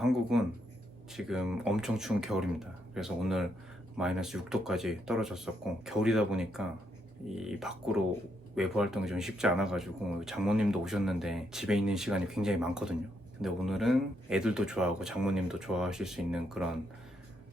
한국은 지금 엄청 추운 겨울입니다. 그래서 오늘 마이너스 6도까지 떨어졌었고 겨울이다 보니까 이 밖으로 외부 활동이 좀 쉽지 않아가지고 장모님도 오셨는데 집에 있는 시간이 굉장히 많거든요. 근데 오늘은 애들도 좋아하고 장모님도 좋아하실 수 있는 그런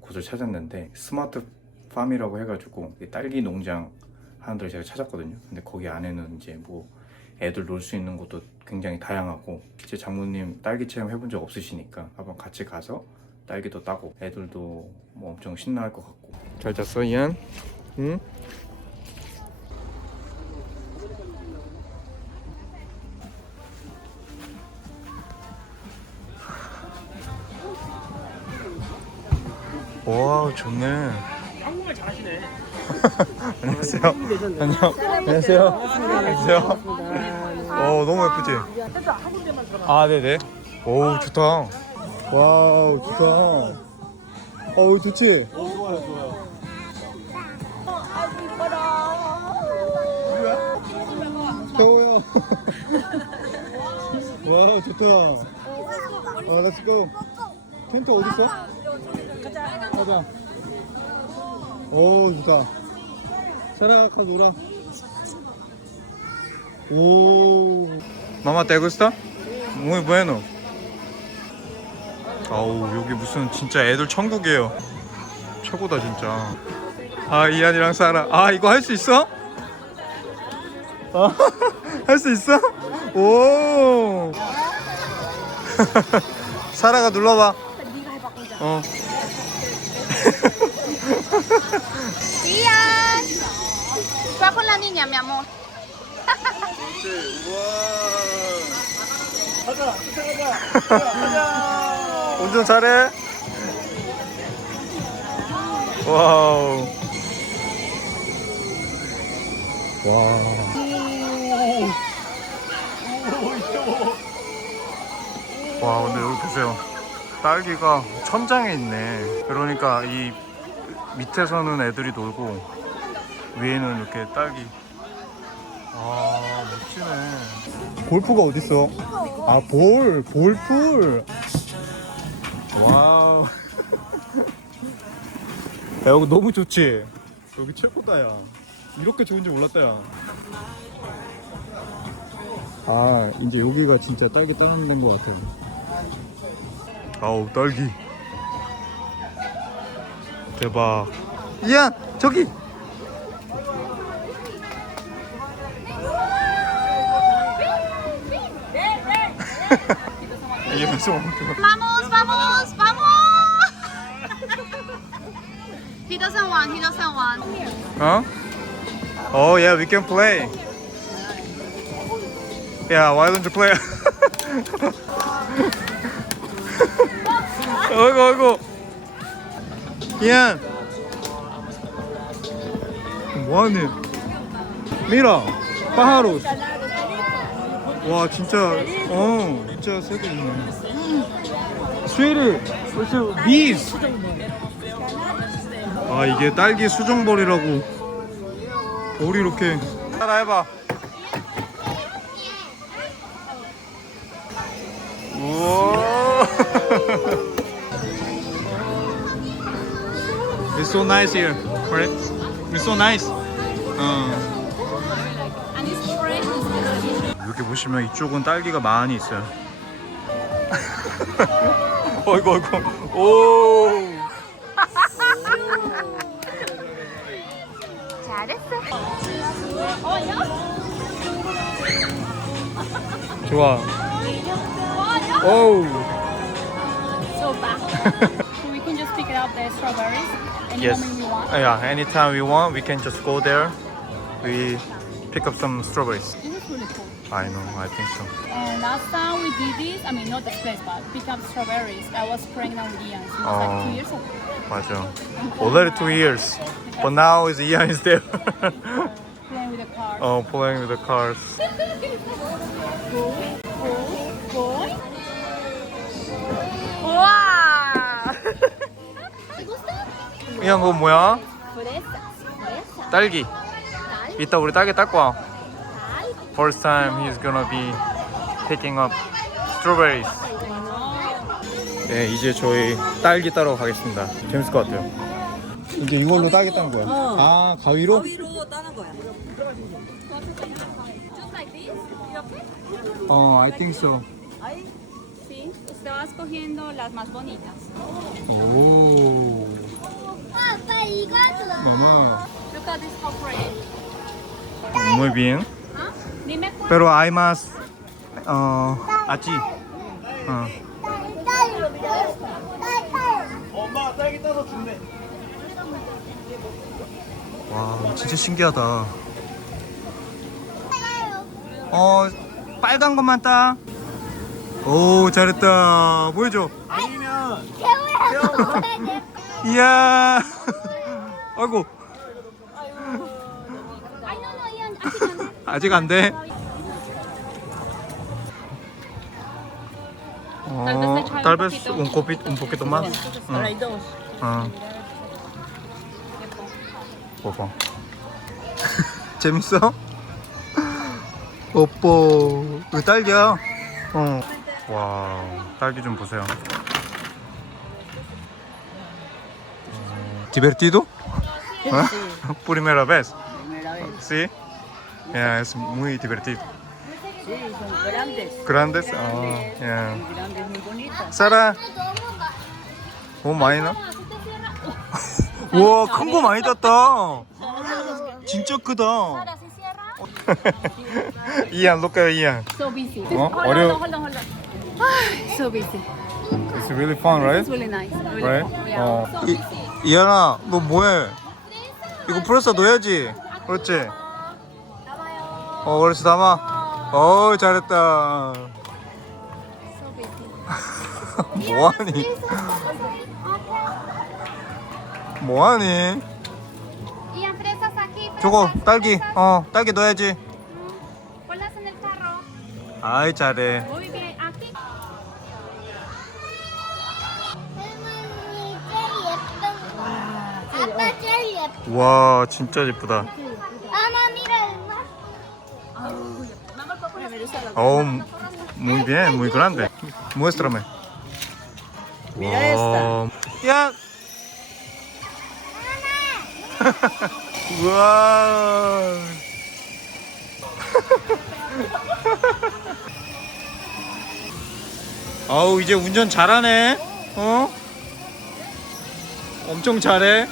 곳을 찾았는데 스마트 팜이라고 해가지고 이 딸기 농장 하는 데를 제가 찾았거든요. 근데 거기 안에는 이제 뭐 애들 놀 수 있는 곳도 굉장히 다양하고 제 장모님 딸기 체험 해본 적 없으시니까 한번 같이 가서 딸기도 따고 애들도 뭐 엄청 신나할 것 같고 잘 잤어 이안? 응? 와 좋네 한국말 잘하시네. 안녕하세요 안녕 안녕하세요 안녕하세요 어 너무 예쁘지? 아 네네. 오 좋다. 와우 좋다. 어우 좋지? 겨우야 와우 좋다. 아 렛츠고 텐트 어딨어? 가자. 오 좋다. 샤라 가서 놀아 오 마마 te gusta? muy bueno 아우 여기 무슨 진짜 애들 천국이에요 최고다 진짜 아 이한이랑 사라 아 이거 할 수 있어? 아, 할수 있어? 오 사라가 눌러봐 어 Ian. Va con la niña. 가자, 쫓아가자. 가자. 운전 잘해 와우 와 와 근데 여기 보세요 딸기가 천장에 있네 그러니까 이 밑에서는 애들이 놀고 위에는 이렇게 딸기 아 멋지네. 골프가 어딨어? 아 볼 볼풀 와우. 야 여기 너무 좋지? 여기 최고다 야. 이렇게 좋은지 몰랐다 야아 아, 이제 여기가 진짜 딸기 따는 데인 것 같아 아우 딸기. 대박. 이안 저기 이게 무슨 Vamos, vamos, vamos. he doesn't want, he doesn't want. Huh? Oh yeah, we can play. Yeah, why don't you play? 어이구 어이구. 이안. 뭐하니? 미라, 파하로스. 와 진짜 어 진짜 있네. 벌써 비스. 아 이게 딸기 수정벌이라고 볼이 이렇게 하나 해봐 우와 It's so nice here, right? It's so nice. 어. 여기 보시면 이쪽은 딸기가 많이 있어요. 어이구 어이구. 오. 잘했어. 좋아. 오우. So so we can just pick it up the strawberries any Yes. we want. Uh, yeah, anytime we want, we can just go there. We pick up some strawberries. I know, I think so. And last time we did this, I mean not the place, but pick up strawberries. I was pregnant with Ian. So it was Oh. like two years ago. 맞아. Already two years. But now is Ian is there. Playing with the car. oh, playing with the cars. Boy. 우와. 이한 거 뭐야? Fresa. Fresa. 딸기. 이따 우리 딸기 닦고 와. First time he's gonna be picking up strawberries. 네, 이제 저희 딸기 따러 가겠습니다. 재밌을 것 같아요. 이제 이걸로 따기 따는 거야. 아, 가위로? 가위로 따는 거야. 어, I think so. Las más bonitas. 오. 아빠 이거 줘. mamá. Look at this how pretty. Muy bien. ¿Ah? Pero hay más 어, allí. 어. 준대. 와, 진짜 신기하다. 어, 빨간 것만 따. 오, 잘했다. 보여줘. 아니면 이야. 아이고, 아직 안 돼. 어, tal vez un poquito, un poquito más. 응. 어. 봐봐. 재밌어? 오뽀. 이거 딸기야? 어. 와, 딸기 좀 보세요. ¿Ah? Primera vez. Sí. Yeah, es muy divertido. Sí, son grandes. Grandes? 아, yeah. Grandes, muy bonitas. 사라. 오 많이 나? 우와 큰 거 많이 땄다. 진짜 크다. Ahora se cierra. 이안 look at 이안. So busy. 어? Hold on, 어려. hold on, hold on. Ah, so busy. It's really fun, right? It's really nice. Right? 어. So 이, busy. 이안아 너 뭐해? 이거 풀었어 넣어야지. 그렇지. 어 그렇지 담아. 어 잘했다. 뭐하니? 뭐하니? 저거 딸기. 어 딸기 넣어야지. 아이 잘해. 와 진짜 예쁘다. mira. Oh, muy bien, muy grande. Muéstrame. Mira esta. Ya. 와. 아우 이제 운전 잘하네. 어? 엄청 잘해.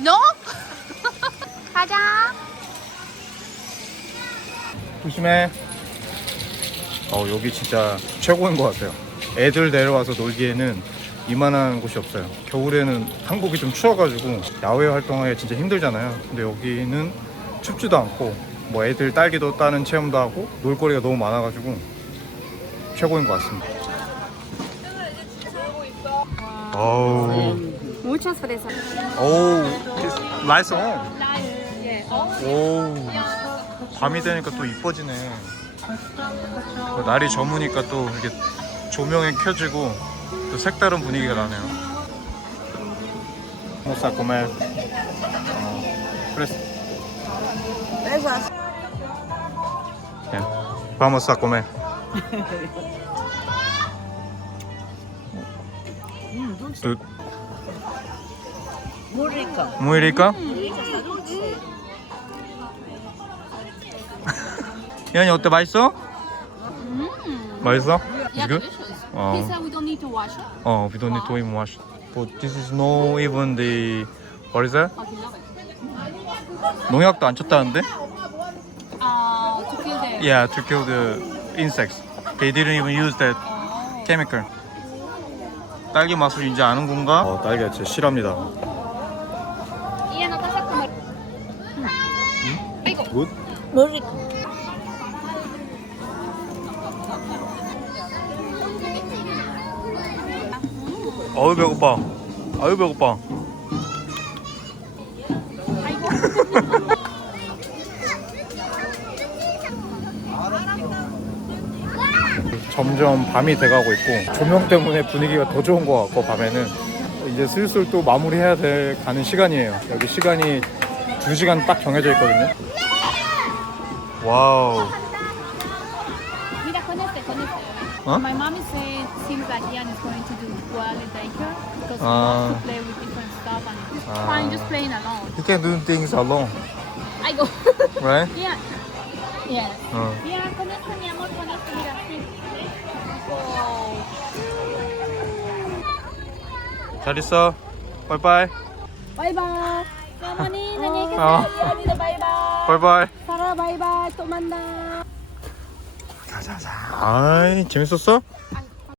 No. 가자. 조심해. 어 여기 진짜 최고인 것 같아요. 애들 데려와서 놀기에는 이만한 곳이 없어요. 겨울에는 한국이 좀 추워가지고 야외 활동하기 진짜 힘들잖아요. 근데 여기는 춥지도 않고 뭐 애들 딸기도 따는 체험도 하고 놀거리가 너무 많아가지고 최고인 것 같습니다. 어우, Muchas fresas. Yeah. Oh. 오 밤이 되니까 또 이뻐지네 날이 저무니까 또 이렇게 조명이 켜지고 또 색다른 분위기가 나네요 a comer 어. Fresas. Bien. Vamos a comer Mm. Tú- Muy rica. Muy dulce. 이한이 어때 맛있어? 맛있어? Yeah, It's good? 어. He said we don't need to wash it. 어, we don't need to even wash But this is no even the what is that? Oh, it. 농약도 안 쳤다는데? Uh, to kill the. Yeah, to kill the insects. They didn't even use that Oh. chemical. 딸기 맛을 이제 아는 건가? 어, 딸기가 진짜 실합니다. 굿? Muy rica. 어우 배고파. 아유 배고파. 점점 밤이 돼가고 있고 조명 때문에 분위기가 더 좋은 것 같고 밤에는 이제 슬슬 또 마무리해야 될 가는 시간이에요. 여기 시간이 2시간 딱 정해져 있거든요. 와우. Mira, con este, con este. Huh? My mommy said seems that Ian is going to do well in daycare because he Ah. wants to play with different stuff and he's Ah. fine just playing alone. You can do things alone, I go. right? yeah. Yes. 어. Mira, con este, mi amor, con este, mira. sí. 잘 있어. 바이바이. Bye bye. 어머니, 안녕히 계세요. 어. 이안이도 바이바이. 바이바이. 바이바이. 또 만나. 가자자. 아이 재밌었어?